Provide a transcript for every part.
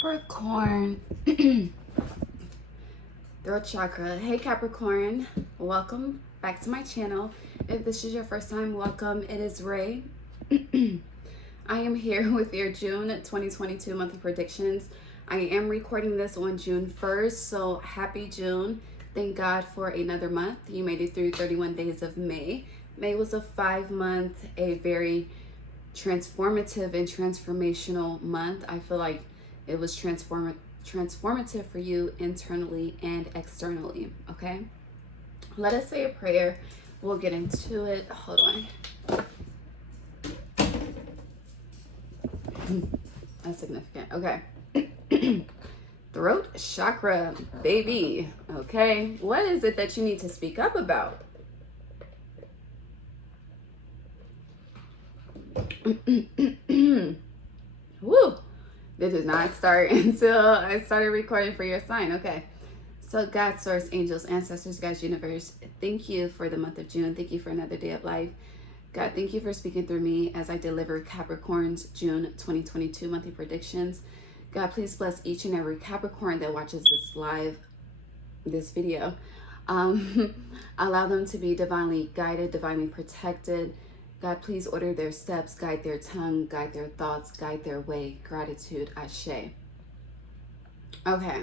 Capricorn. Throat chakra. Hey Capricorn, welcome back to my channel. If this is your first time, welcome. It is Ray. I am here with your June 2022 monthly predictions. I am recording this on June 1st, so happy June. Thank God for another month. You made it through 31 days of May. May was a 5-month, a very transformative and transformational month. I feel like it was transformative for you internally and externally. Okay, let us say a prayer. We'll get into it. Hold on. That's significant. Okay. Throat chakra, baby. Okay, what is it that you need to speak up about? Woo! This did not start until I started recording for your sign. Okay. So God, source, angels, ancestors, guys, universe, thank you for the month of June. Thank you for another day of life. God, thank you for speaking through me as I deliver Capricorn's June 2022 monthly predictions. God, please bless each and every Capricorn that watches this video. Allow them to be divinely guided, divinely protected. God, please order their steps, guide their tongue, guide their thoughts, guide their way. Gratitude, Ashe. Okay,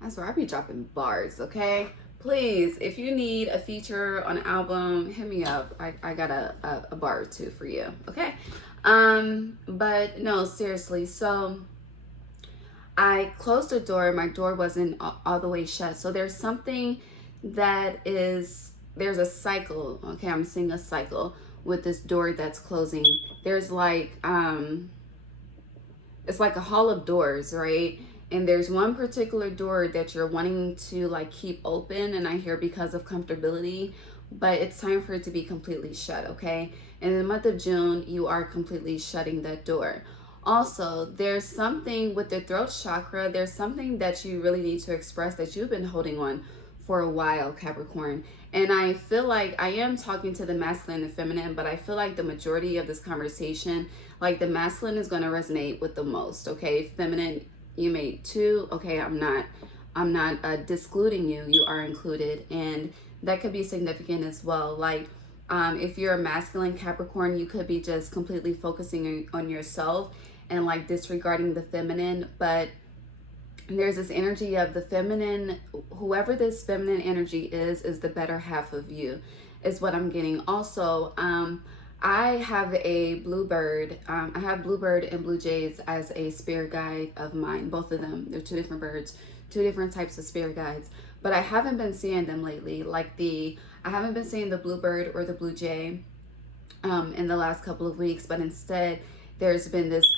that's where I be dropping bars, okay? Please, if you need a feature on an album, hit me up. I got a bar or two for you, okay? But no, seriously, so I closed the door. My door wasn't all the way shut. So there's something that is, there's a cycle, okay? I'm seeing a cycle with this door that's closing. There's like it's like a hall of doors, right? And there's one particular door that you're wanting to like keep open, and I hear because of comfortability, but it's time for it to be completely shut. Okay, in the month of June you are completely shutting that door. Also, there's something with the throat chakra, there's something that you really need to express that you've been holding on for a while, Capricorn. And I feel like I am talking to the masculine and feminine, but I feel like the majority of this conversation, like the masculine is going to resonate with the most. Okay, feminine, you made two. Okay, I'm not discluding you. You are included, and that could be significant as well. Like if you're a masculine Capricorn, you could be just completely focusing on yourself and like disregarding the feminine, but there's this energy of the feminine, whoever this feminine energy is the better half of you, is what I'm getting. Also, I have a bluebird. I have bluebird and blue jays as a spirit guide of mine. Both of them. They're two different birds, two different types of spirit guides. But I haven't been seeing them lately. Like I haven't been seeing the bluebird or the blue jay in the last couple of weeks. But instead, there's been this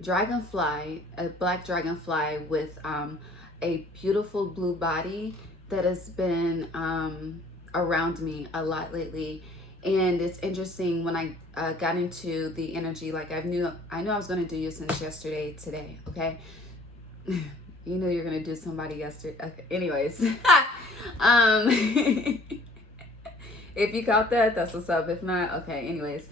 dragonfly, a black dragonfly with a beautiful blue body that has been around me a lot lately. And it's interesting when I got into the energy, like I knew I was going to do you since today, okay? You knew you were going to do somebody yesterday. Okay. Anyways, if you caught that, that's what's up. If not, okay. Anyways,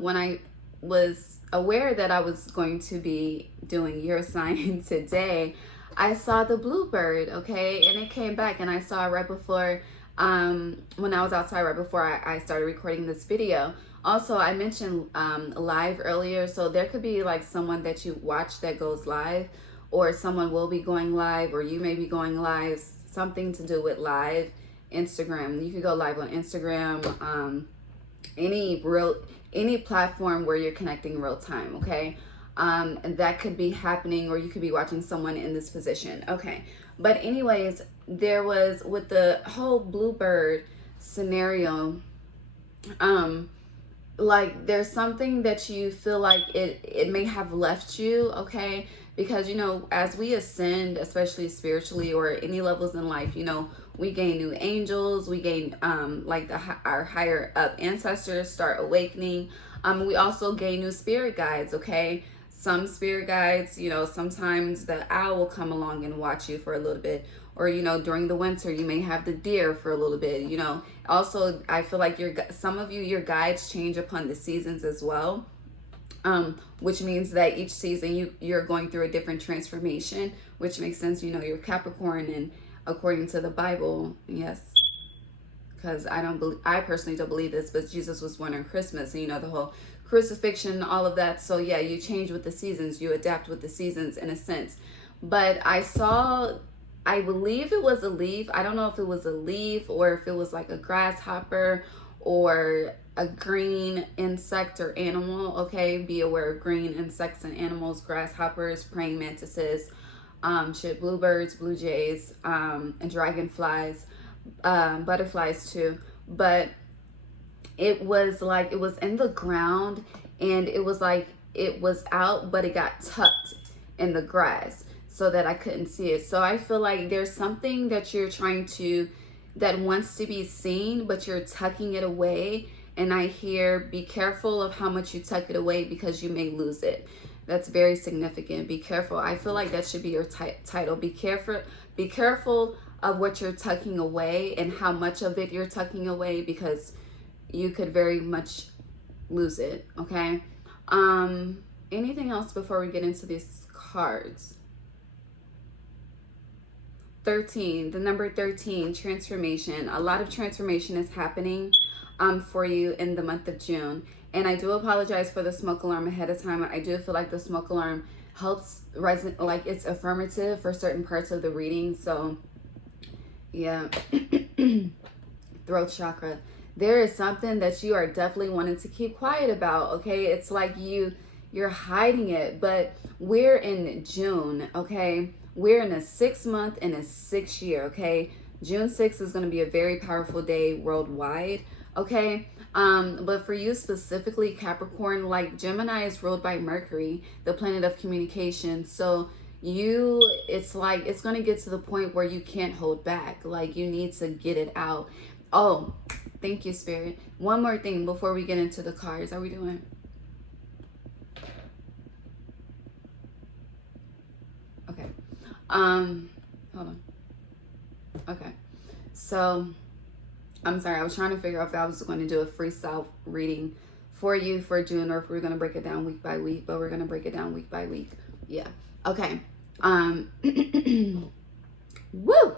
when I was aware that I was going to be doing your sign today, I saw the bluebird, okay, and it came back, and I saw it right before when I was outside, right before I started recording this video. Also, I mentioned live earlier, so there could be like someone that you watch that goes live, or someone will be going live, or you may be going live, something to do with live. Instagram, you could go live on Instagram, any platform where you're connecting real time, okay? And that could be happening, or you could be watching someone in this position, okay? But anyways, there was, with the whole bluebird scenario, like there's something that you feel like it may have left you, okay? Because, you know, as we ascend, especially spiritually or any levels in life, you know, we gain new angels, we gain like our higher up ancestors start awakening. We also gain new spirit guides, okay? Some spirit guides, you know, sometimes the owl will come along and watch you for a little bit, or, you know, during the winter you may have the deer for a little bit, you know. Also, I feel like some of you, your guides change upon the seasons as well. which means that each season you're going through a different transformation, which makes sense. You know, you're Capricorn, and according to the Bible, yes, because I personally don't believe this, but Jesus was born on Christmas, and you know, the whole crucifixion, all of that. So yeah, you change with the seasons, you adapt with the seasons in a sense. But I believe it was a leaf. I don't know if it was a leaf or if it was like a grasshopper or a green insect or animal. Okay, be aware of green insects and animals: grasshoppers, praying mantises, bluebirds, blue jays, and dragonflies, butterflies too. But it was in the ground, and it was like it was out, but it got tucked in the grass so that I couldn't see it. So I feel like there's something that you're trying to, that wants to be seen, but you're tucking it away. And I hear, be careful of how much you tuck it away, because you may lose it. That's very significant. Be careful. I feel like that should be your title. Be careful of what you're tucking away and how much of it you're tucking away, because you could very much lose it. Okay. Anything else before we get into these cards? 13, the number 13, transformation. A lot of transformation is happening for you in the month of June. And I do apologize for the smoke alarm ahead of time. I do feel like the smoke alarm helps resonate, like it's affirmative for certain parts of the reading. So yeah. Throat chakra. There is something that you are definitely wanting to keep quiet about. Okay, it's like you're hiding it, but we're in June. Okay, we're in a 6 month and a 6 year. Okay, June 6th is going to be a very powerful day worldwide. Okay, but for you specifically, Capricorn, like Gemini is ruled by Mercury, the planet of communication. So it's like it's going to get to the point where you can't hold back. Like you need to get it out. Oh, thank you, Spirit. One more thing before we get into the cards. Are we doing? Okay. Hold on. Okay. So, I'm sorry. I was trying to figure out if I was going to do a freestyle reading for you for June, or if we are going to break it down week by week, but we're going to break it down week by week. Yeah. Okay. Woo!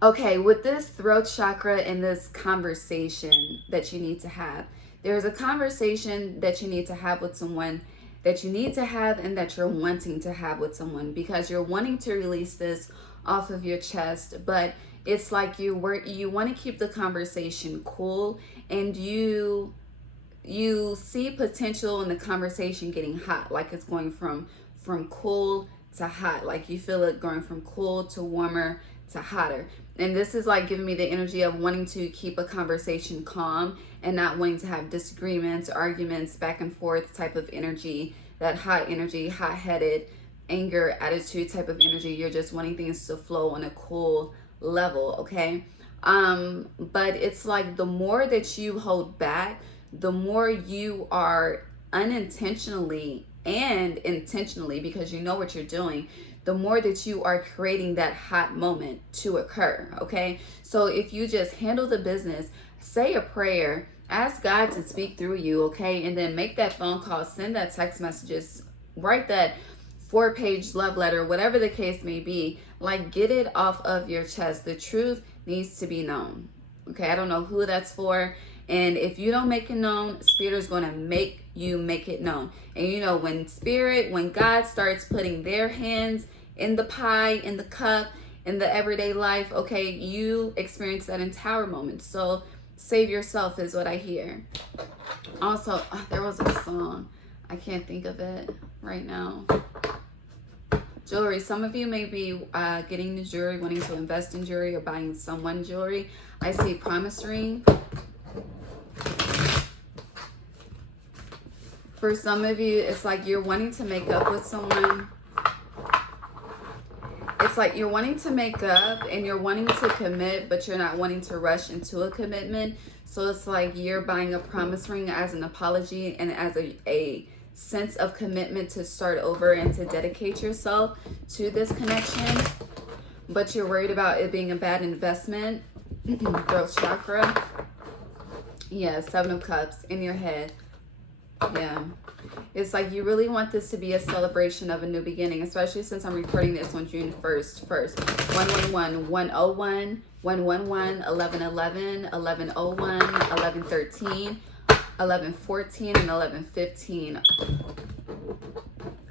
Okay, with this throat chakra and this conversation that you need to have, there's a conversation that you need to have with someone, that you need to have and that you're wanting to have with someone, because you're wanting to release this off of your chest, but it's like you want to keep the conversation cool, and you see potential in the conversation getting hot, like it's going from cool to hot, like you feel it going from cool to warmer to hotter. And this is like giving me the energy of wanting to keep a conversation calm and not wanting to have disagreements, arguments, back and forth type of energy, that hot energy, hot-headed, anger, attitude type of energy. You're just wanting things to flow on a cool level, okay? But it's like the more that you hold back, the more you are unintentionally and intentionally, because you know what you're doing, the more that you are creating that hot moment to occur, okay? So if you just handle the business, say a prayer, ask God to speak through you, okay? And then make that phone call, send that text messages, write that 4-page love letter, whatever the case may be, like get it off of your chest. The truth needs to be known, okay? I don't know who that's for. And if you don't make it known, Spirit is going to make you make it known. And you know, when God starts putting their hands in the pie, in the cup, in the everyday life, okay, you experience that in tower moments. So save yourself is what I hear. Also, there was a song. I can't think of it right now. Jewelry. Some of you may be getting new jewelry, wanting to invest in jewelry, or buying someone jewelry. I see promise ring. For some of you, it's like you're wanting to make up with someone. It's like you're wanting to make up and you're wanting to commit, but you're not wanting to rush into a commitment. So it's like you're buying a promise ring as an apology and as a sense of commitment to start over and to dedicate yourself to this connection. But you're worried about it being a bad investment. Throat chakra. Yeah, 7 of Cups in your head. Yeah. It's like you really want this to be a celebration of a new beginning, especially since I'm recording this on June 1st. 111, 101, 111, 1111, 1101, 1113, 1114, and 1115.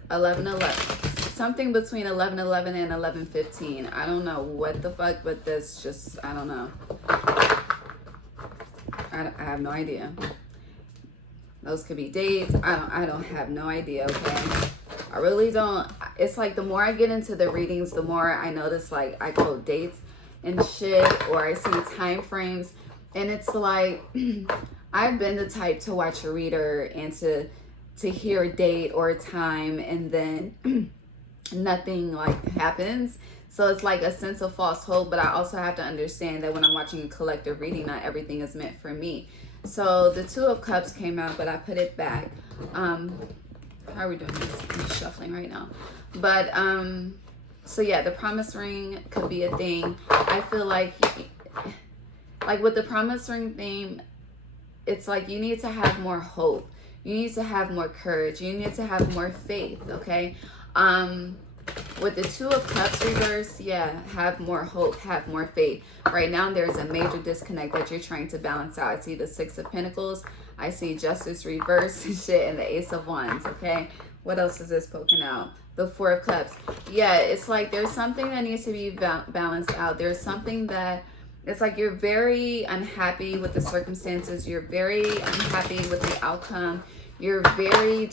1111. Something between 1111 and 1115. I don't know what the fuck, but this just, I don't know. I have no idea. Those could be dates. I don't have no idea, okay? I really don't. It's like the more I get into the readings, the more I notice like I quote dates and shit, or I see time frames, and it's like I've been the type to watch a reader and to hear a date or a time, and then nothing like happens. So it's like a sense of false hope, but I also have to understand that when I'm watching a collective reading, not everything is meant for me. So the Two of Cups came out, but I put it back. How are we doing this? I'm shuffling right now. But so yeah, the promise ring could be a thing. I feel like with the promise ring theme, it's like you need to have more hope. You need to have more courage. You need to have more faith, okay? With the Two of Cups reverse, yeah, have more hope, have more faith. Right now, there's a major disconnect that you're trying to balance out. I see the Six of Pentacles. I see Justice reverse shit and the Ace of Wands, okay? What else is this poking out? The Four of Cups. Yeah, it's like there's something that needs to be balanced out. There's something that it's like you're very unhappy with the circumstances. You're very unhappy with the outcome. You're very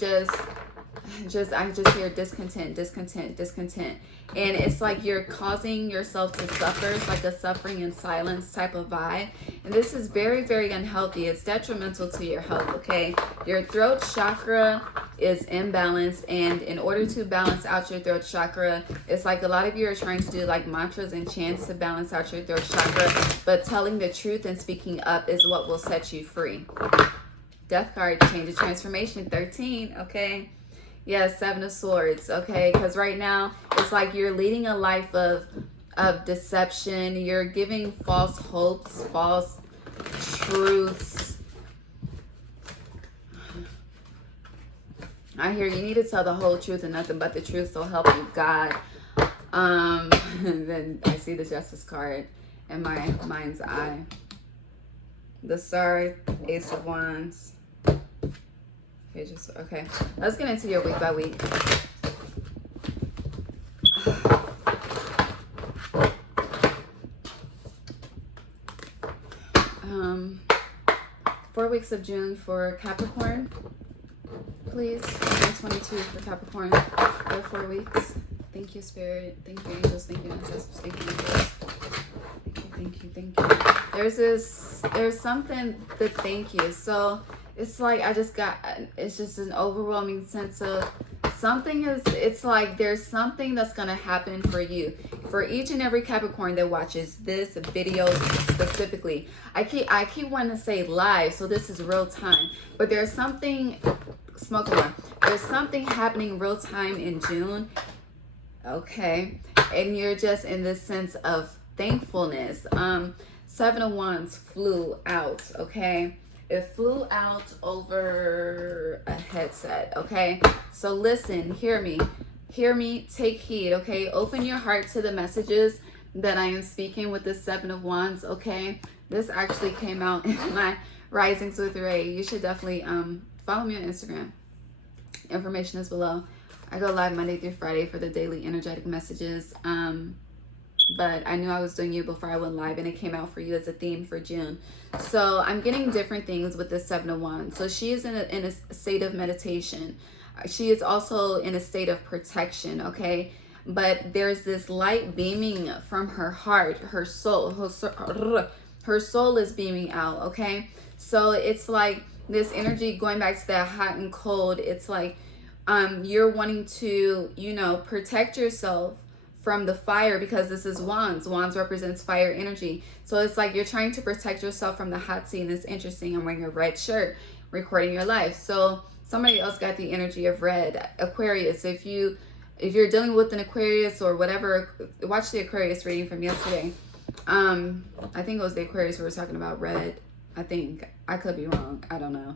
I just hear discontent. And it's like you're causing yourself to suffer. It's like a suffering in silence type of vibe. And this is very, very unhealthy. It's detrimental to your health, okay? Your throat chakra is imbalanced. And in order to balance out your throat chakra, it's like a lot of you are trying to do like mantras and chants to balance out your throat chakra. But telling the truth and speaking up is what will set you free. Death card, change of transformation, 13, okay? Yeah, Seven of Swords, okay? Because right now, it's like you're leading a life of deception. You're giving false hopes, false truths. I hear you need to tell the whole truth and nothing but the truth, so help you God. And then I see the Justice card in my mind's eye. The Star, Ace of Wands. Okay, let's get into your week by week. 4 weeks of June for Capricorn, please. 22 for Capricorn for 4 weeks. Thank you, Spirit. Thank you, angels. Thank you, ancestors. Thank you, angels. Thank you. There's something to thank you. So it's like it's just an overwhelming sense of it's like there's something that's going to happen for you. For each and every Capricorn that watches this video specifically, I keep wanting to say live, so this is real time. But there's something, there's something happening real time in June, okay? And you're just in this sense of thankfulness. Seven of Wands flew out, okay? It flew out over a headset, okay? So listen, hear me, take heed, okay? Open your heart to the messages that I am speaking with the Seven of Wands, okay? This actually came out in my Risings with Ray. You should definitely follow me on Instagram. Information is below. I go live Monday through Friday for the daily energetic messages. But I knew I was doing you before I went live, and it came out for you as a theme for June. So I'm getting different things with the Seven of Wands. So she is in a state of meditation. She is also in a state of protection, okay? But there's this light beaming from her heart, her soul. Her soul is beaming out, okay? So it's like this energy going back to that hot and cold. It's like you're wanting to, protect yourself from the fire, because this is Wands. Wands represents fire energy. So it's like you're trying to protect yourself from the hot seat. And it's interesting, I'm wearing a red shirt, recording your life. So somebody else got the energy of red. Aquarius, if you're dealing with an Aquarius or whatever, watch the Aquarius reading from yesterday. I think it was the Aquarius we were talking about, red. I think. I could be wrong. I don't know.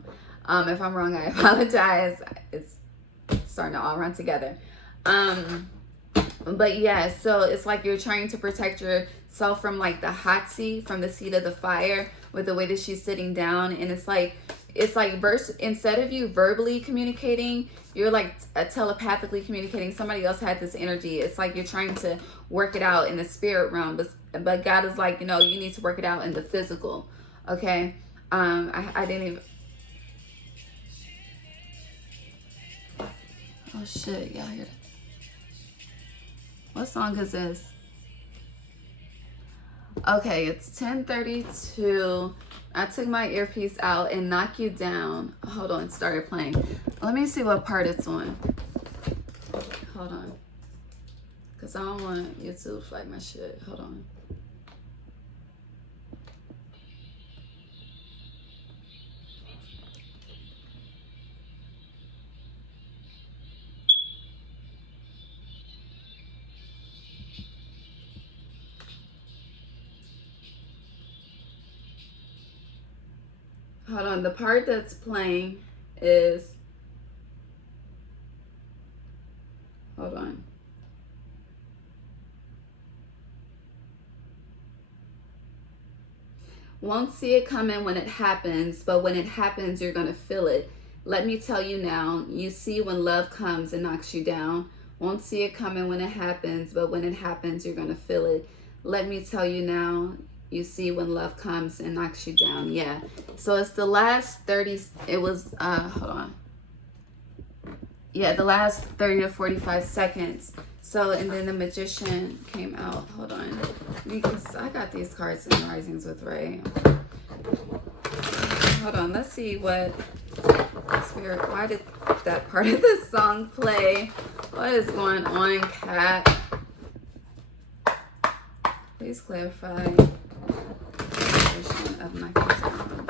If I'm wrong, I apologize. It's starting to all run together. But yeah, so it's like you're trying to protect yourself from like the hot seat, from the seat of the fire, with the way that she's sitting down. And it's like instead of you verbally communicating, you're like telepathically communicating. Somebody else had this energy. It's like you're trying to work it out in the spirit realm, but God is like, you know, you need to work it out in the physical. Okay. I didn't even. Oh shit, y'all hear that? What song is this? Okay, it's 10:32. I took my earpiece out and Knock You Down. Hold on, it started playing. Let me see what part it's on. Hold on. Because I don't want YouTube to flag my shit. Hold on. Hold on, the part that's playing is, hold on. Won't see it coming when it happens, but when it happens, you're gonna feel it. Let me tell you now, you see when love comes and knocks you down. Won't see it coming when it happens, but when it happens, you're gonna feel it. Let me tell you now, you see when love comes and knocks you down. Yeah. So it's the last 30, it was, hold on. Yeah, the last 30 to 45 seconds. So, and then the Magician came out. Hold on. Because I got these cards in Risings with Ray. Hold on. Let's see what Spirit, why did that part of the song play? What is going on, Cat? Please clarify. Of knocking down.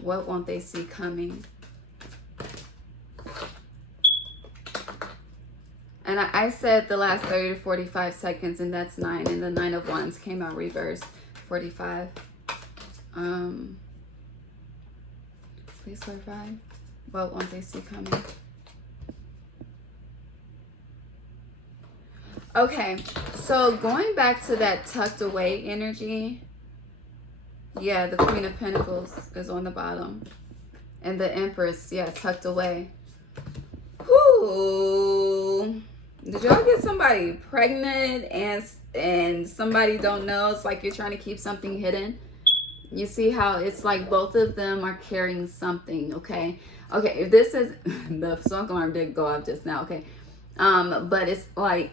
What won't they see coming? And I said the last 30 to 45 seconds, and that's 9. And the 9 of Wands came out reversed. 45. Please clarify. What won't they see coming? Okay, so going back to that tucked away energy, yeah, the Queen of Pentacles is on the bottom. And the Empress, yeah, tucked away. Whoo! Did y'all get somebody pregnant and somebody don't know? It's like you're trying to keep something hidden. You see how it's like both of them are carrying something, okay? Okay, if this is, the smoke alarm did go off just now, okay? But it's like,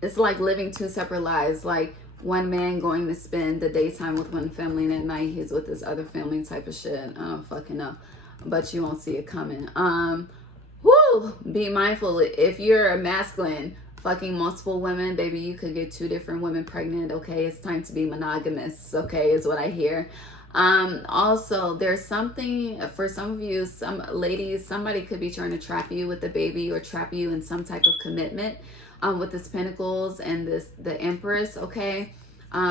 it's like living two separate lives. Like one man going to spend the daytime with one family and at night he's with this other family type of shit. I don't fucking know, but you won't see it coming. Whoo! Be mindful. If you're a masculine fucking multiple women, baby, you could get 2 different women pregnant. Okay, it's time to be monogamous. Okay, is what I hear. Also, there's something for some of you, some ladies, somebody could be trying to trap you with the baby or trap you in some type of commitment with this Pentacles and the Empress, okay?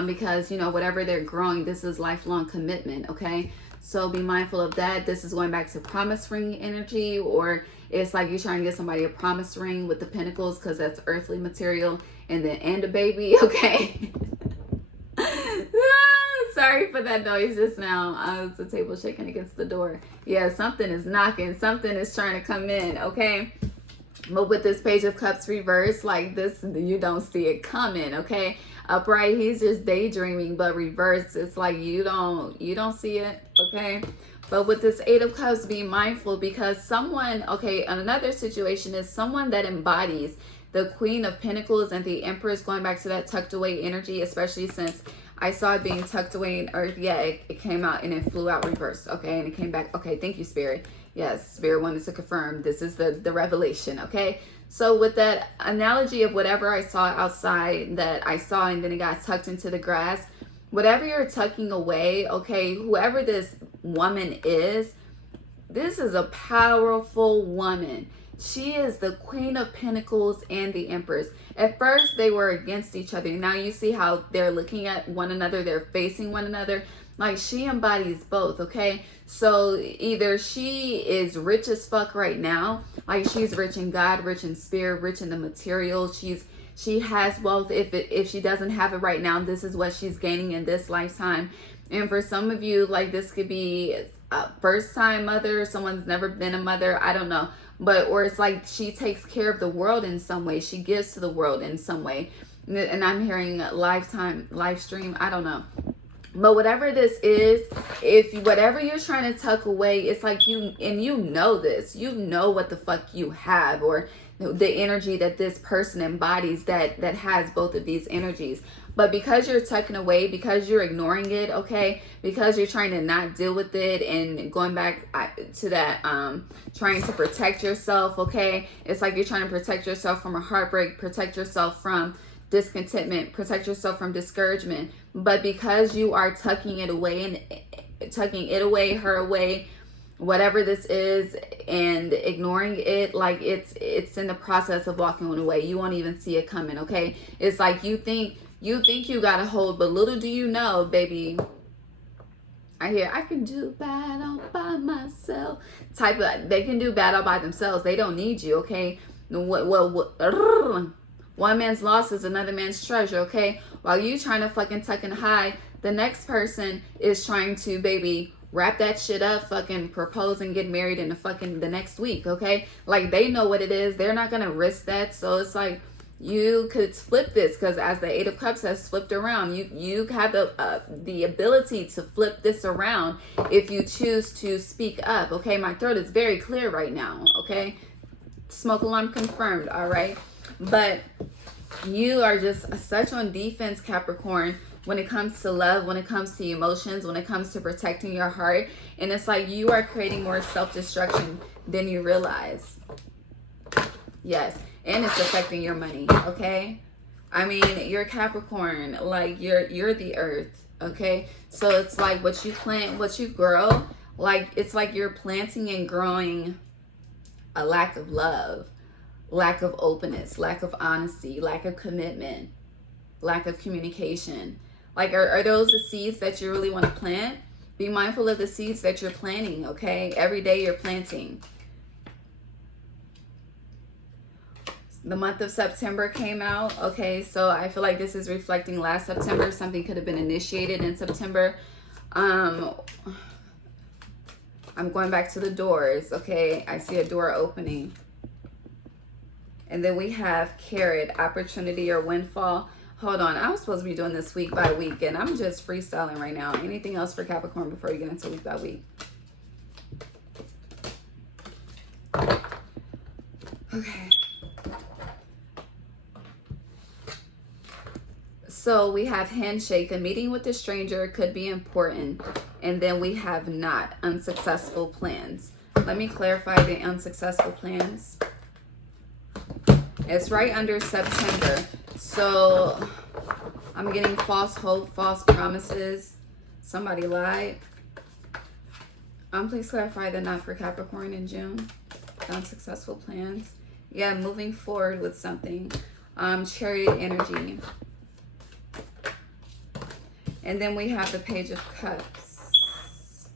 Because, you know, whatever they're growing, this is lifelong commitment, okay? So be mindful of that. This is going back to promise ring energy, or it's like you're trying to get somebody a promise ring with the Pentacles because that's earthly material, and a baby, okay? Sorry for that noise just now. It's the table shaking against the door. Yeah, something is knocking. Something is trying to come in, okay? But with this Page of Cups reversed, like this, you don't see it coming, okay? Upright, he's just daydreaming, but reversed, it's like you don't see it, okay? But with this 8 of Cups, be mindful because someone, okay, another situation is someone that embodies the Queen of Pentacles and the Empress, going back to that tucked away energy, especially since I saw it being tucked away in Earth. Yeah, it came out and it flew out reversed, okay? And it came back. Okay, thank you, Spirit. Yes, Spirit wanted to confirm this is the revelation, okay? So with that analogy of whatever I saw outside that I saw and then it got tucked into the grass, whatever you're tucking away, okay, whoever this woman is, this is a powerful woman. She is the Queen of Pentacles and the Empress. At first, they were against each other. Now you see how they're looking at one another. They're facing one another. Like, she embodies both, okay? So either she is rich as fuck right now. Like, she's rich in God, rich in spirit, rich in the material. She has wealth. If she doesn't have it right now, this is what she's gaining in this lifetime. And for some of you, like, this could be a first time mother, someone's never been a mother, I don't know. But, or it's like she takes care of the world in some way. She gives to the world in some way. And I'm hearing lifetime, live stream, I don't know. But whatever this is, whatever you're trying to tuck away, it's like you know this. You know what the fuck you have, or the energy that this person embodies that has both of these energies. But because you're tucking away, because you're ignoring it, okay, because you're trying to not deal with it and going back to that, trying to protect yourself, okay, it's like you're trying to protect yourself from a heartbreak, protect yourself from discontentment, protect yourself from discouragement. But because you are tucking it away, her away, whatever this is, and ignoring it, like it's in the process of walking away. You won't even see it coming, okay? It's like you think you got a hold, but little do you know, baby, I can do bad all by myself. They can do bad all by themselves. They don't need you, okay? One man's loss is another man's treasure, okay? While you trying to fucking tuck and hide, the next person is trying to, baby, wrap that shit up, fucking propose and get married in the next week, okay? Like, they know what it is. They're not gonna risk that. So it's like, you could flip this, because as the Eight of Cups has flipped around, you have the ability to flip this around if you choose to speak up, okay? My throat is very clear right now, okay? Smoke alarm confirmed, all right? But you are just such on defense, Capricorn, when it comes to love, when it comes to emotions, when it comes to protecting your heart. And it's like you are creating more self-destruction than you realize. Yes. And it's affecting your money, okay? I mean, you're Capricorn, like you're the earth, okay? So it's like what you plant, what you grow, like it's like you're planting and growing a lack of love, lack of openness, lack of honesty, lack of commitment, lack of communication. Like, are those the seeds that you really want to plant? Be mindful of the seeds that you're planting, okay? Every day you're planting. The month of September came out, okay? So I feel like this is reflecting last September. Something could have been initiated in September. I'm going back to the doors, okay? I see a door opening. And then we have Carrot, opportunity or windfall. Hold on, I was supposed to be doing this week by week, and I'm just freestyling right now. Anything else for Capricorn before you get into week by week? Okay. So we have handshake. A meeting with a stranger could be important. And then we have not, unsuccessful plans. Let me clarify the unsuccessful plans. It's right under September. So I'm getting false hope, false promises. Somebody lied. Please clarify the not for Capricorn in June. Unsuccessful plans. Yeah, moving forward with something. Chariot energy. And then we have the Page of Cups.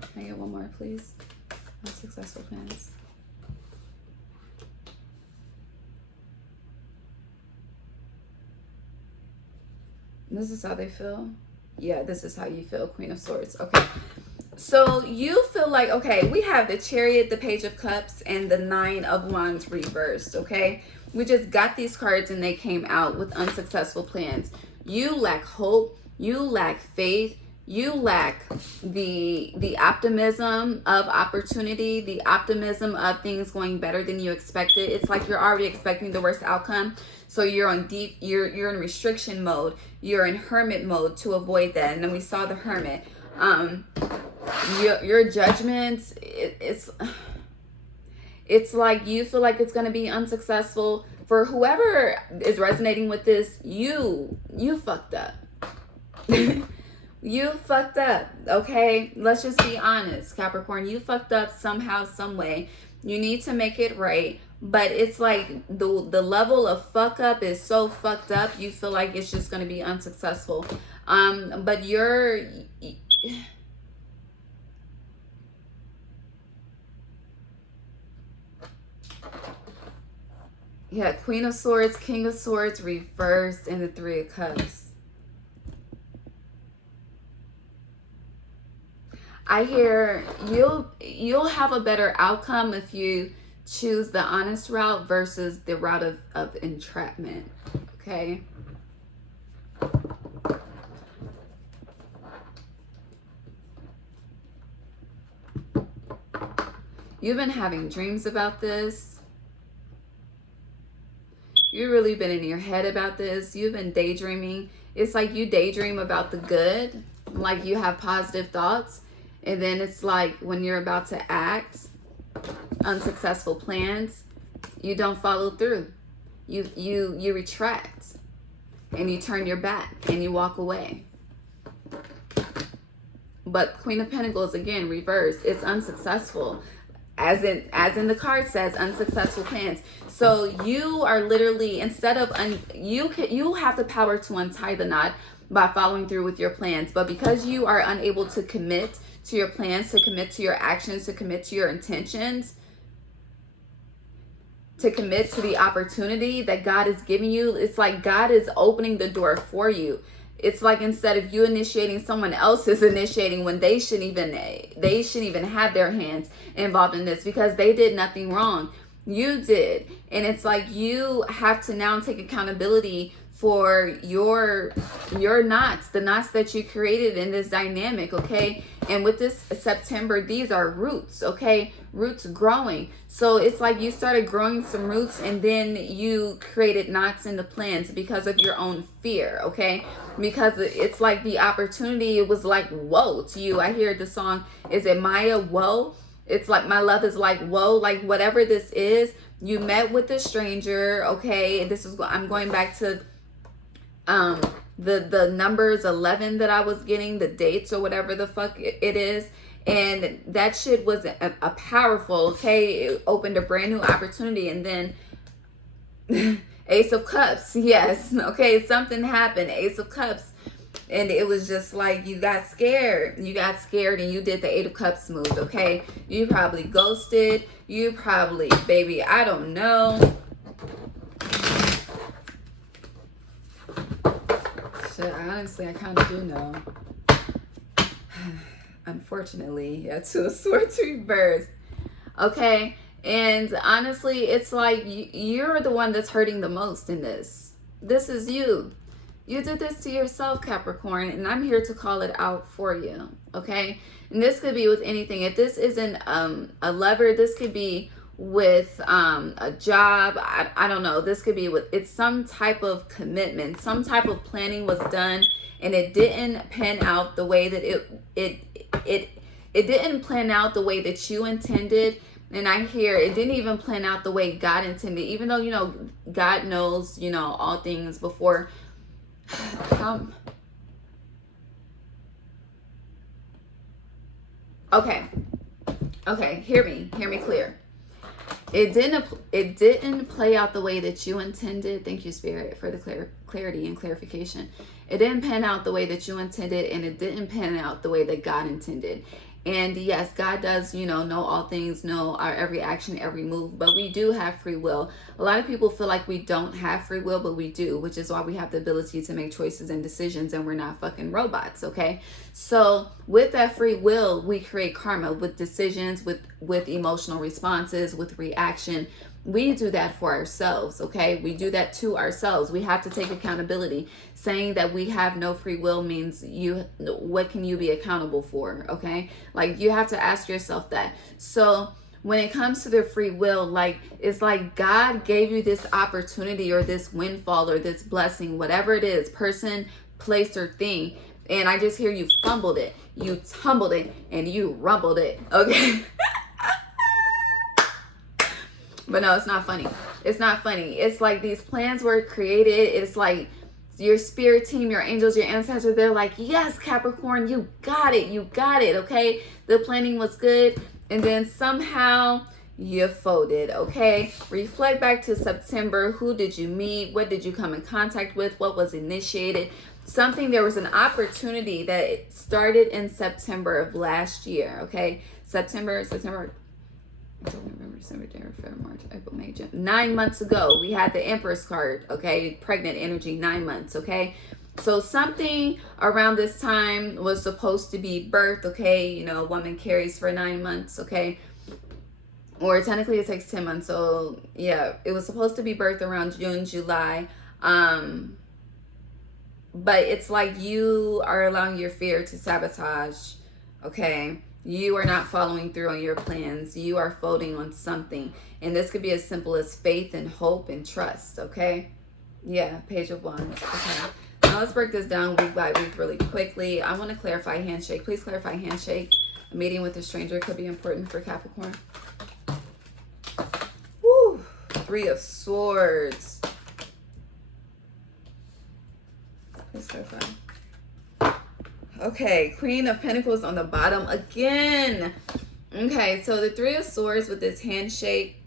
Can I get one more, please? Unsuccessful plans. This is how they feel. Yeah, this is how you feel, Queen of Swords. Okay. So you feel like, okay, we have the Chariot, the Page of Cups, and the Nine of Wands reversed, okay? We just got these cards and they came out with unsuccessful plans. You lack hope. You lack faith. You lack the optimism of opportunity, the optimism of things going better than you expected. It's like you're already expecting the worst outcome. So you're in restriction mode. You're in hermit mode to avoid that. And then we saw the Hermit. Your judgments, it's like you feel like it's going to be unsuccessful. For whoever is resonating with this, you fucked up. You fucked up, okay? Let's just be honest, Capricorn. You fucked up somehow, some way. You need to make it right. But it's like the level of fuck up is so fucked up, you feel like it's just going to be unsuccessful. But you're... Yeah, Queen of Swords, King of Swords reversed, and the Three of Cups. I hear you'll have a better outcome if you choose the honest route versus the route of entrapment. Okay. You've been having dreams about this. You've really been in your head about this. You've been daydreaming. It's like you daydream about the good, like you have positive thoughts. And then it's like when you're about to act, unsuccessful plans, you don't follow through. You retract and you turn your back and you walk away. But Queen of Pentacles, again, reversed. It's unsuccessful. As in the card says, unsuccessful plans. So you are literally, instead of, you have the power to untie the knot by following through with your plans. But because you are unable to commit to your plans, to commit to your actions, to commit to your intentions, to commit to the opportunity that God is giving you, it's like God is opening the door for you. It's like instead of you initiating, someone else is initiating when they shouldn't even have their hands involved in this because they did nothing wrong. You did. And it's like you have to now take accountability for your knots, the knots that you created in this dynamic, okay? And with this September, these are roots, okay? Roots growing. So it's like you started growing some roots and then you created knots in the plants because of your own fear, okay? Because it's like the opportunity, it was like, whoa, to you. I hear the song, is it Maya, Whoa? It's like, my love is like, whoa, like whatever this is, you met with a stranger, okay? This is, I'm going back to the numbers 11 that I was getting, the dates or whatever the fuck it is. And that shit was a powerful, okay? It opened a brand new opportunity. And then Ace of Cups, yes, okay, something happened, Ace of Cups. And it was just like you got scared. You got scared and you did the Eight of Cups move, okay? You probably ghosted. You probably, baby, I don't know. Shit, honestly, I kind of do know. Unfortunately, yeah, Two of Swords reversed. Okay, and honestly, it's like you're the one that's hurting the most in this. This is you. You did this to yourself, Capricorn, and I'm here to call it out for you, okay? And this could be with anything. If this isn't a lover, this could be with a job. I don't know. This could be with, it's some type of commitment. Some type of planning was done, and it didn't pan out the way that it didn't plan out the way that you intended. And I hear it didn't even plan out the way God intended, even though, you know, God knows, you know, all things before. Okay, hear me clear. It didn't play out the way that you intended. Thank you, Spirit, for the clarity and clarification. It didn't pan out the way that you intended, and it didn't pan out the way that God intended. And yes, God does, you know all things, know our every action, every move, but we do have free will. A lot of people feel like we don't have free will, but we do, which is why we have the ability to make choices and decisions, and we're not fucking robots, okay? So with that free will, we create karma with decisions, with emotional responses, with reaction. We do that for ourselves, okay? We do that to ourselves. We have to take accountability. Saying that we have no free will means what can you be accountable for, okay? Like, you have to ask yourself that. So when it comes to the free will, like, it's like God gave you this opportunity or this windfall or this blessing, whatever it is, person, place, or thing. And I just hear you fumbled it, you tumbled it, and you rumbled it, okay? But no, it's not funny. It's not funny. It's like these plans were created. It's like your spirit team, your angels, your ancestors, they're like, yes, Capricorn, you got it, okay? The planning was good, and then somehow you folded, okay? Reflect back to September. Who did you meet? What did you come in contact with? What was initiated? There was an opportunity that started in September of last year, okay? September, October, November, December, January, February, March, April, May, June. 9 months ago, we had the Empress card, okay? Pregnant energy, 9 months, okay? So something around this time was supposed to be birth, okay? You know, a woman carries for 9 months, okay? Or technically it takes 10 months. So yeah, it was supposed to be birth around June, July. But it's like you are allowing your fear to sabotage, okay? You are not following through on your plans. You are folding on something. And this could be as simple as faith and hope and trust, okay? Yeah, Page of Wands, okay. Now let's break this down week by week really quickly. I want to clarify handshake. Please clarify handshake. A meeting with a stranger could be important for Capricorn. Woo! 3 of Swords. Please clarify. Okay, Queen of Pentacles on the bottom again. Okay, so the 3 of Swords with this handshake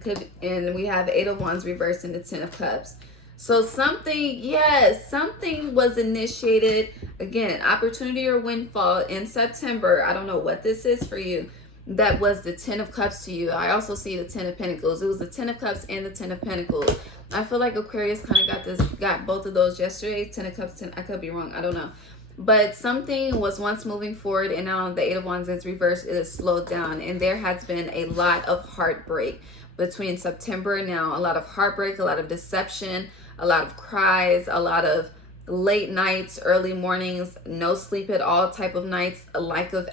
could, and we have 8 of Wands reversed and the 10 of Cups. So something, yes, something was initiated. Again, opportunity or windfall in September. I don't know what this is for you. That was the 10 of Cups to you. I also see the 10 of Pentacles. It was the 10 of Cups and the 10 of Pentacles. I feel like Aquarius kind of got both of those yesterday. 10 of Cups, 10, I could be wrong. I don't know. But something was once moving forward, and now the 8 of Wands is reversed. It is slowed down, and there has been a lot of heartbreak between September and now. A lot of heartbreak, a lot of deception, a lot of cries, a lot of late nights, early mornings, no sleep at all type of nights, a lack of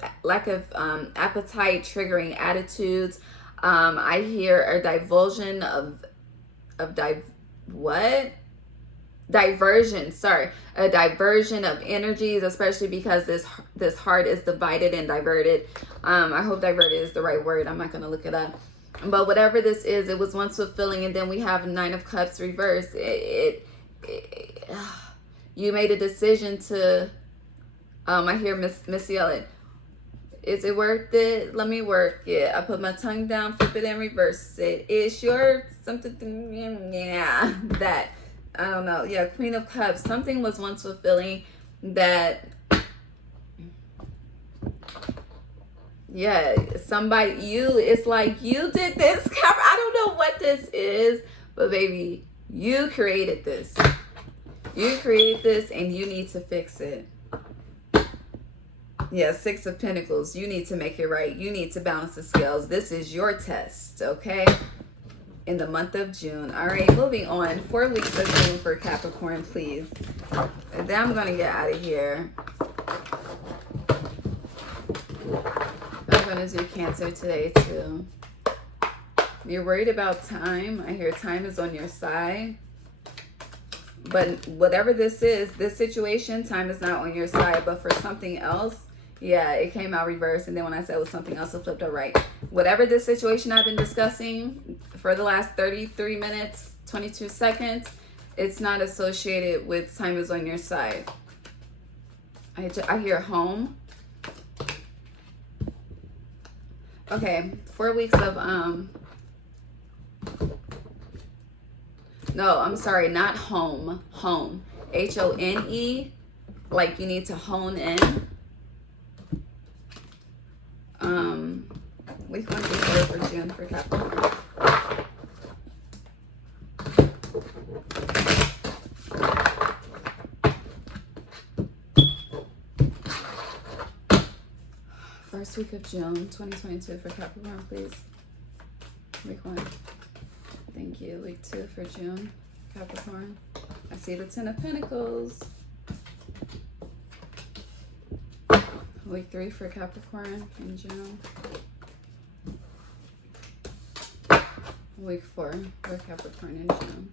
appetite, triggering attitudes. I hear a diversion a diversion of energies, especially because this heart is divided and diverted. I hope diverted is the right word. I'm not going to look it up. But whatever this is, it was once fulfilling, and then we have 9 of Cups reversed. You made a decision to, I hear Miss yelling, is it worth it? Let me work it. I put my tongue down, flip it and reverse it. It's your something, yeah, that. I don't know. Yeah, Queen of Cups. Something was once fulfilling that, yeah, it's like you did this. I don't know what this is, but baby, you created this. You created this and you need to fix it. Yeah, 6 of Pentacles. You need to make it right. You need to balance the scales. This is your test, okay? In the month of June. All right, moving on. 4 weeks of June for Capricorn, please. And then I'm going to get out of here. I'm going to do Cancer today, too. You're worried about time. I hear time is on your side. But whatever this is, this situation, time is not on your side. But for something else, yeah, it came out reversed. And then when I said it was something else, it flipped up right. Whatever this situation I've been discussing for the last 33 minutes, 22 seconds, it's not associated with time is on your side. I hear home. Okay, 4 weeks of, no, I'm sorry, not home, hone. H-O-N-E, like you need to hone in. Week 1 for June for Capricorn. First week of June 2022 for Capricorn, please. Week 1. Thank you. Week 2 for June, Capricorn. I see the 10 of Pentacles. Week 3 for Capricorn in June. Week 4 for Capricorn in June.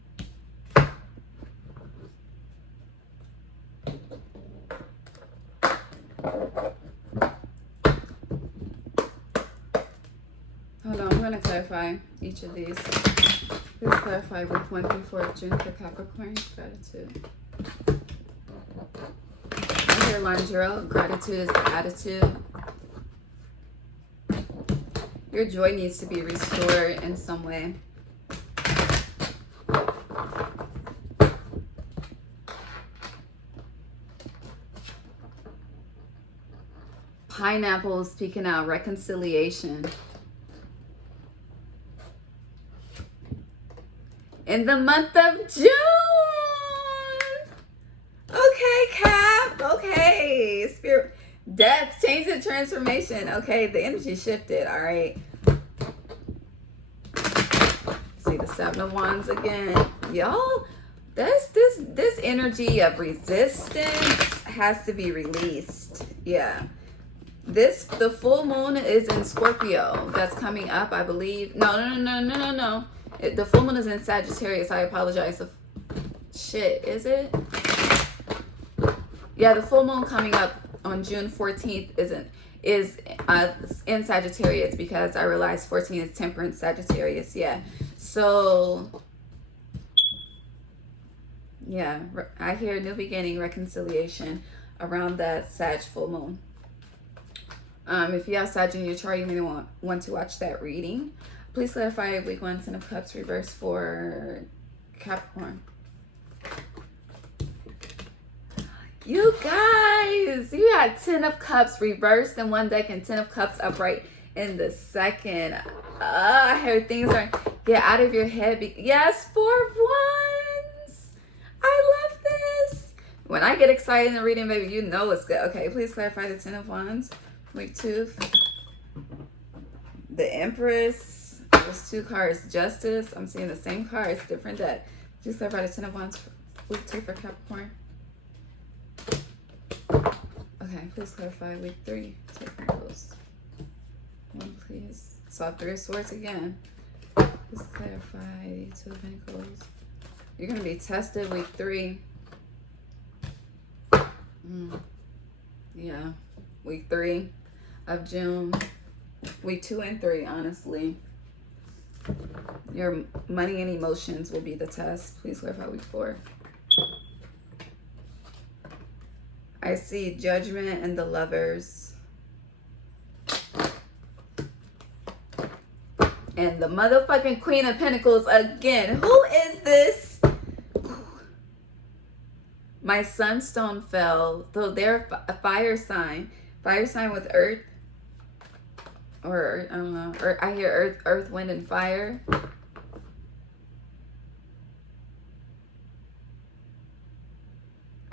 Hold on, I'm going to clarify each of these. Please clarify week 1 through 4 of June for Capricorn. Gratitude. hear Landro, gratitude is the attitude. Your joy needs to be restored in some way. Pineapple speaking out, reconciliation. In the month of June. Okay, Cap. Okay. Spirit. Death, change and transformation. Okay, the energy shifted. All right. See the Seven of Wands again. Y'all, this energy of resistance has to be released. Yeah. The full moon is in Scorpio. That's coming up, I believe. No. The full moon is in Sagittarius. I apologize. Shit, is it? Yeah, the full moon coming up on June 14th is in Sagittarius, because I realized 14 is temperance Sagittarius. Yeah. So, yeah, I hear new beginning, reconciliation around that Sag full moon. If you have Sag in your chart, you may want to watch that reading. Please clarify week 1 Ten of Cups reverse for Capricorn. You guys, you had 10 of Cups reversed in one deck and 10 of Cups upright in the second. I heard things are get out of your head. Yes, 4 of Wands. I love this. When I get excited in the reading, baby, you know it's good. Okay, please clarify the 10 of Wands. Week 2. The Empress. Those 2 cards. Justice. I'm seeing the same cards, different deck. Please clarify the 10 of Wands. Week 2 for Capricorn. Okay, please clarify week 3. Take Pentacles. 1, please. Saw 3 of Swords again. Please clarify 2 of Pentacles. You're going to be tested week 3. Yeah. Week 3 of June. Week 2 and 3, honestly. Your money and emotions will be the test. Please clarify week 4. I see Judgment and the Lovers. And the motherfucking Queen of Pentacles again. Who is this? My sunstone fell. So they're a fire sign. Fire sign with earth. Or, I don't know. Or I hear earth, wind, and fire.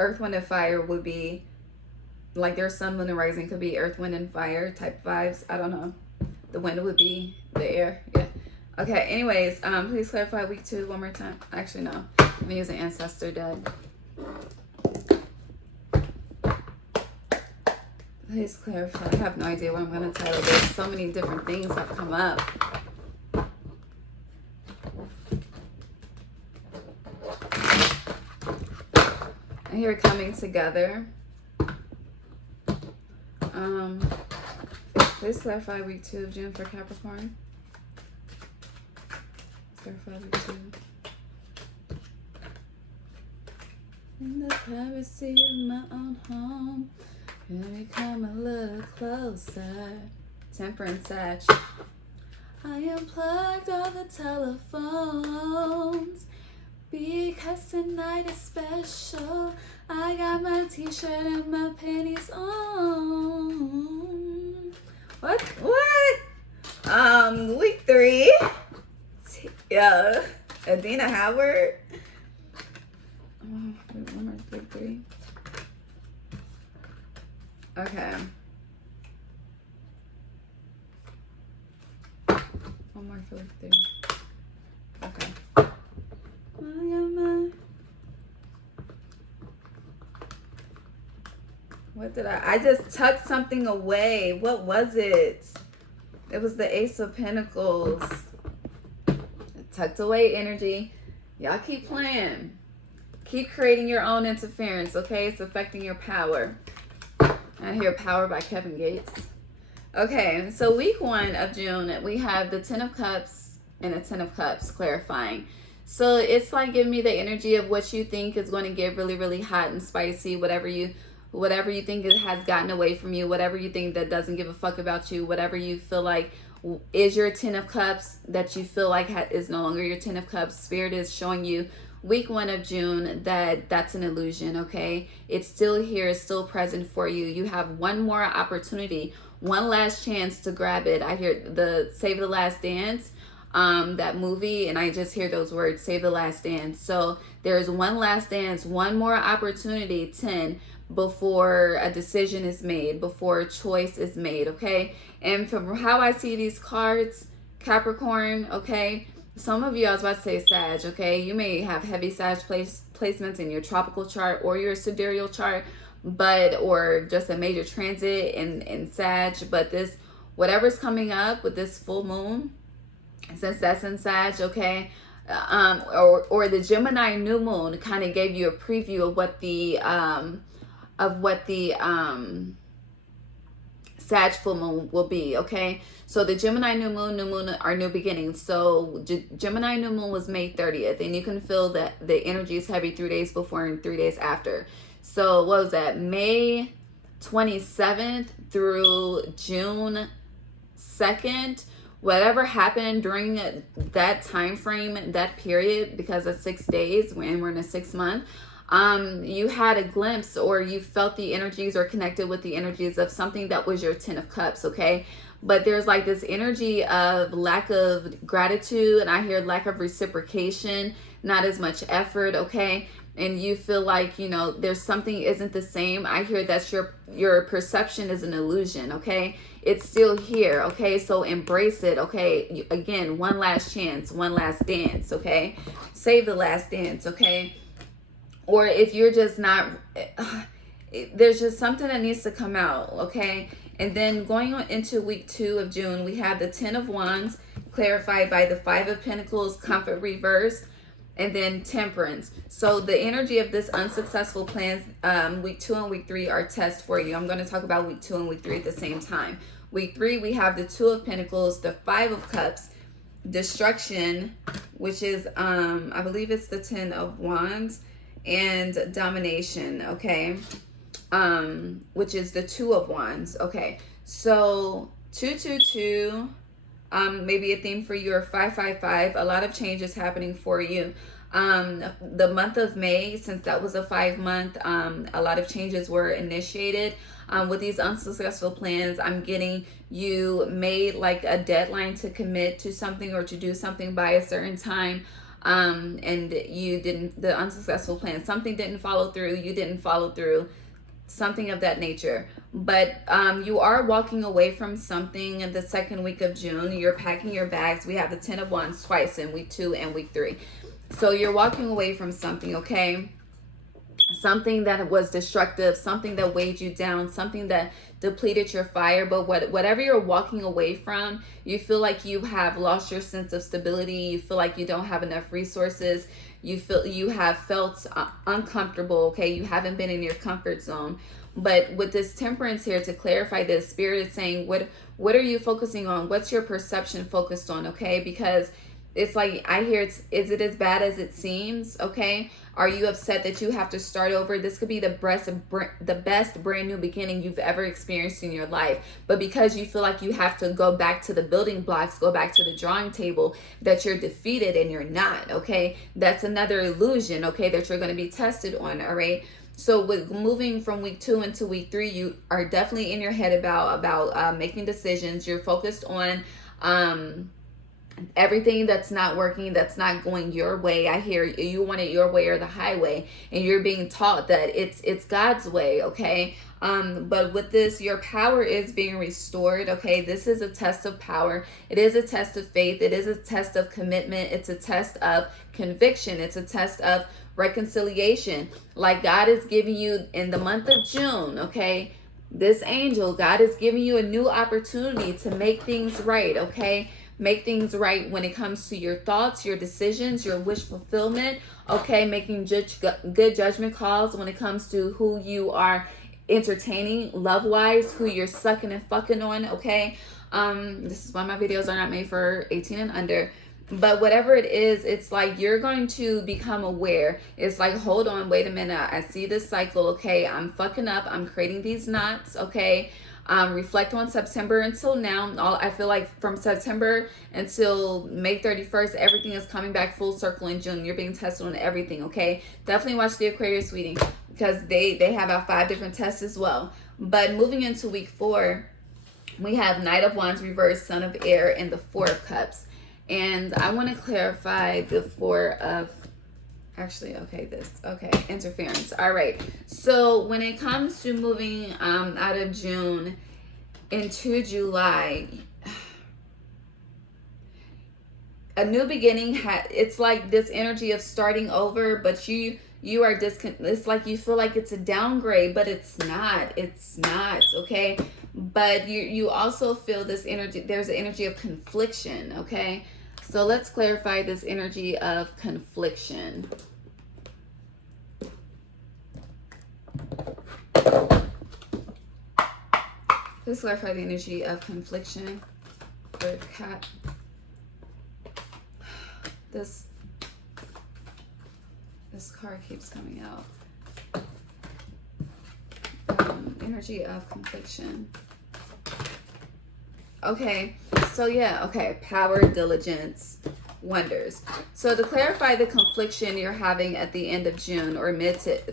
Earth, wind, and fire would be like their sun, moon, and rising could be earth, wind, and fire type vibes. I don't know. The wind would be the air. Yeah. Okay. Anyways, please clarify week 2 one more time. Actually, no. I'm gonna use an ancestor deck. Please clarify. I have no idea what I'm gonna title this. So many different things have come up. I hear coming together. Please clarify week 2 of June for Capricorn. Clarify week 2. In the privacy of my own home, can we come a little closer? Temperance Sag. I unplugged all the telephones because tonight is special. I got my t-shirt and my panties on. What? Week 3. Yeah. Adina Howard. One more, week 3. Okay. One more for week 3. Okay. What did I just tucked something away. What was it? It was the Ace of Pentacles. Tucked away energy. Y'all keep playing. Keep creating your own interference, okay? It's affecting your power. I hear Power by Kevin Gates. Okay, so week 1 of June, we have the 10 of Cups and the 10 of Cups clarifying. So it's like giving me the energy of what you think is going to get really, really hot and spicy, whatever you whatever you think has gotten away from you, whatever you think that doesn't give a fuck about you, whatever you feel like is your 10 of cups that you feel like is no longer your 10 of cups. Spirit is showing you week 1 of June that that's an illusion, okay? It's still here, it's still present for you. You have one more opportunity, one last chance to grab it. I hear the Save the Last Dance, that movie, and I just hear those words, Save the Last Dance. So there's one last dance, one more opportunity, 10, before a decision is made, before a choice is made, okay? And from how I see these cards, Capricorn, okay, some of you, I was about to say Sag, okay? You may have heavy Sag placements in your tropical chart or your sidereal chart, or just a major transit in Sag. But this, whatever's coming up with this full moon, since that's in Sag, okay? Or the Gemini new moon kind of gave you a preview of what the Sag full moon will be, okay? So the Gemini new moon are new beginnings. So Gemini new moon was May 30th, and you can feel that the energy is heavy 3 days before and 3 days after. So what was that? May 27th through June 2nd. Whatever happened during that time frame, that period, because of 6 days, when we're in a 6 month, you had a glimpse, or you felt the energies or connected with the energies of something that was your 10 of cups, okay? But there's like this energy of lack of gratitude, and I hear lack of reciprocation, not as much effort, okay? And you feel like, you know, there's something isn't the same. I hear that your perception is an illusion, okay? It's still here, okay? So embrace it, okay? Again, one last chance, one last dance, okay? Save the last dance, okay? Or if you're just not, there's just something that needs to come out, okay? And then going on into week 2 of June, we have the 10 of Wands clarified by the 5 of Pentacles, Comfort reversed, and then Temperance. So the energy of this unsuccessful plans, week 2 and week 3 are tests for you. I'm going to talk about week 2 and week 3 at the same time. Week 3, we have the 2 of Pentacles, the 5 of Cups, Destruction, which is, I believe it's the 10 of Wands, and Domination, okay? Which is the 2 of Wands, okay? So 222, maybe a theme for you, or 555. A lot of changes happening for you. The month of May, since that was a 5 month, a lot of changes were initiated. With these unsuccessful plans, I'm getting you made like a deadline to commit to something or to do something by a certain time. And you didn't, the unsuccessful plan, something didn't follow through, you didn't follow through, something of that nature. But you are walking away from something in the second week of June. You're packing your bags. We have the 10 of Wands twice in week 2 and week 3. So you're walking away from something, okay? Something that was destructive, something that weighed you down, something that depleted your fire. But whatever you're walking away from, you feel like you have lost your sense of stability. You feel like you don't have enough resources. You have felt uncomfortable, okay? You haven't been in your comfort zone. But with this Temperance here, to clarify this, Spirit is saying, what are you focusing on? What's your perception focused on, okay? Because it's like, I hear is it as bad as it seems, okay? Are you upset that you have to start over? This could be the best brand new beginning you've ever experienced in your life. But because you feel like you have to go back to the building blocks, go back to the drawing table, that you're defeated, and you're not, okay? That's another illusion, okay, that you're going to be tested on, all right? So with moving from week 2 into week 3, you are definitely in your head about making decisions. You're focused on everything that's not working, that's not going your way. I hear you want it your way or the highway, and you're being taught that it's God's way, okay? But with this, your power is being restored, okay? This is a test of power. It is a test of faith. It is a test of commitment. It's a test of conviction. It's a test of reconciliation. Like God is giving you in the month of June, okay? This angel, God is giving you a new opportunity to make things right, okay? Make things right when it comes to your thoughts, your decisions, your wish fulfillment, okay? Making good judgment calls when it comes to who you are entertaining love-wise, who you're sucking and fucking on, okay? This is why my videos are not made for 18 and under. But whatever it is, it's like you're going to become aware. It's like, hold on, wait a minute. I see this cycle. Okay, I'm fucking up. I'm creating these knots. Okay. Reflect on September until now. I feel like from September until May 31st, everything is coming back full circle in June. You're being tested on everything, okay? Definitely watch the Aquarius reading because they have out 5 different tests as well. But moving into week 4, we have Knight of Wands reversed, Son of Air, and the 4 of Cups. And I want to clarify the 4 of... Actually, interference. All right. So when it comes to moving out of June into July, a new beginning, it's like this energy of starting over, but you are it's like you feel like it's a downgrade, but it's not. It's not, okay? But you also feel this energy, there's an energy of confliction, okay? So let's clarify this energy of confliction. Let's clarify the energy of confliction for cat. This card keeps coming out. Energy of confliction. Okay, so yeah, okay, power, diligence, wonders. So to clarify the confliction you're having at the end of June, or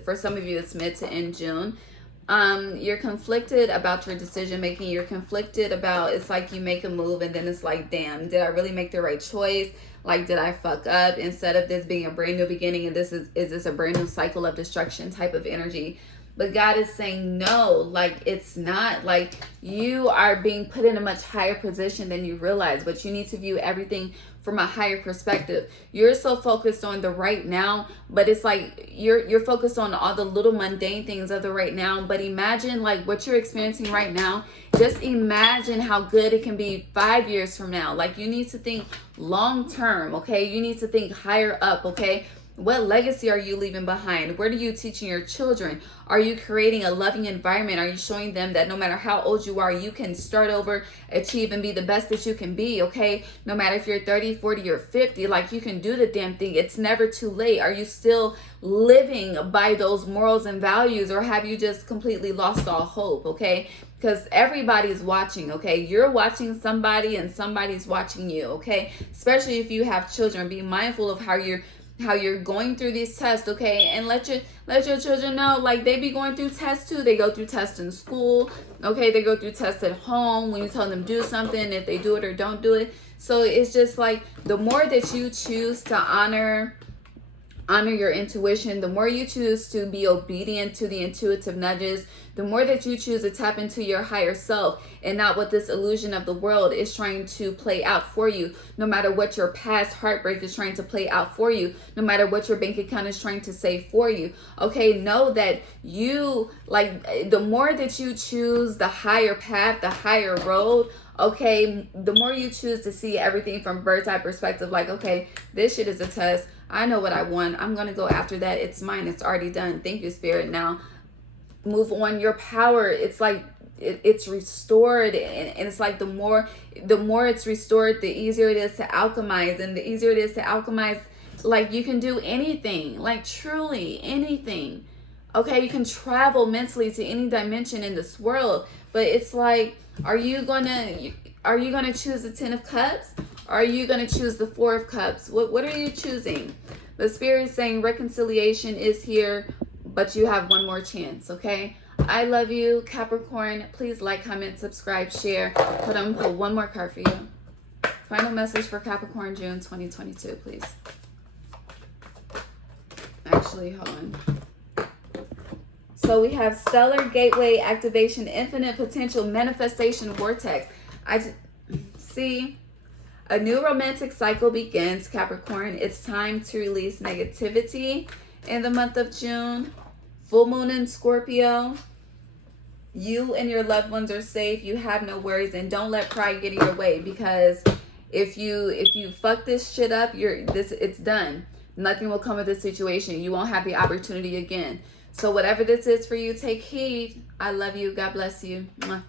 for some of you it's mid to end June, you're conflicted about your decision making. You're conflicted about, it's like you make a move and then it's like, damn, did I really make the right choice? Like, did I fuck up? Instead of this being a brand new beginning, and is this a brand new cycle of destruction type of energy? But God is saying no, like it's not. Like you are being put in a much higher position than you realize, but you need to view everything from a higher perspective. You're so focused on the right now, but it's like you're focused on all the little mundane things of the right now. But imagine like what you're experiencing right now. Just imagine how good it can be 5 years from now. Like you need to think long term, okay? You need to think higher up, okay? What legacy are you leaving behind? What are you teaching your children? Are you creating a loving environment? Are you showing them that no matter how old you are, you can start over, achieve, and be the best that you can be, okay? No matter if you're 30, 40, or 50, like you can do the damn thing. It's never too late. Are you still living by those morals and values, or have you just completely lost all hope, okay? Because everybody's watching, okay? You're watching somebody and somebody's watching you, okay? Especially if you have children. Be mindful of how you're going through these tests, okay? And let your children know, like, they be going through tests too. They go through tests in school, okay? They go through tests at home when you tell them do something, if they do it or don't do it. So it's just like the more that you choose to honor your intuition, the more you choose to be obedient to the intuitive nudges, the more that you choose to tap into your higher self and not what this illusion of the world is trying to play out for you. No matter what your past heartbreak is trying to play out for you, no matter what your bank account is trying to say for you, okay, know that you, like, the more that you choose the higher path, the higher road, okay, the more you choose to see everything from bird's eye perspective, like, okay, this shit is a test. I know what I want. I'm going to go after that. It's mine. It's already done. Thank you, Spirit. Now, move on. Your power, it's like it's restored. And it's like the more it's restored, the easier it is to alchemize. And the easier it is to alchemize, like you can do anything. Like truly anything. Okay, you can travel mentally to any dimension in this world. But it's like, are you gonna choose the 10 of Cups? Or are you going to choose the 4 of Cups? What are you choosing? The Spirit is saying reconciliation is here, but you have one more chance, okay? I love you, Capricorn. Please like, comment, subscribe, share. Hold on, pull one more card for you. Final message for Capricorn, June 2022, please. Actually, hold on. So we have Stellar Gateway Activation, Infinite Potential, Manifestation Vortex. See... A new romantic cycle begins, Capricorn. It's time to release negativity in the month of June. Full moon in Scorpio. You and your loved ones are safe. You have no worries, and don't let pride get in your way, because if you fuck this shit up, it's done. Nothing will come of this situation. You won't have the opportunity again. So whatever this is for you, take heed. I love you. God bless you. Mwah.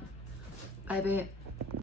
I bet.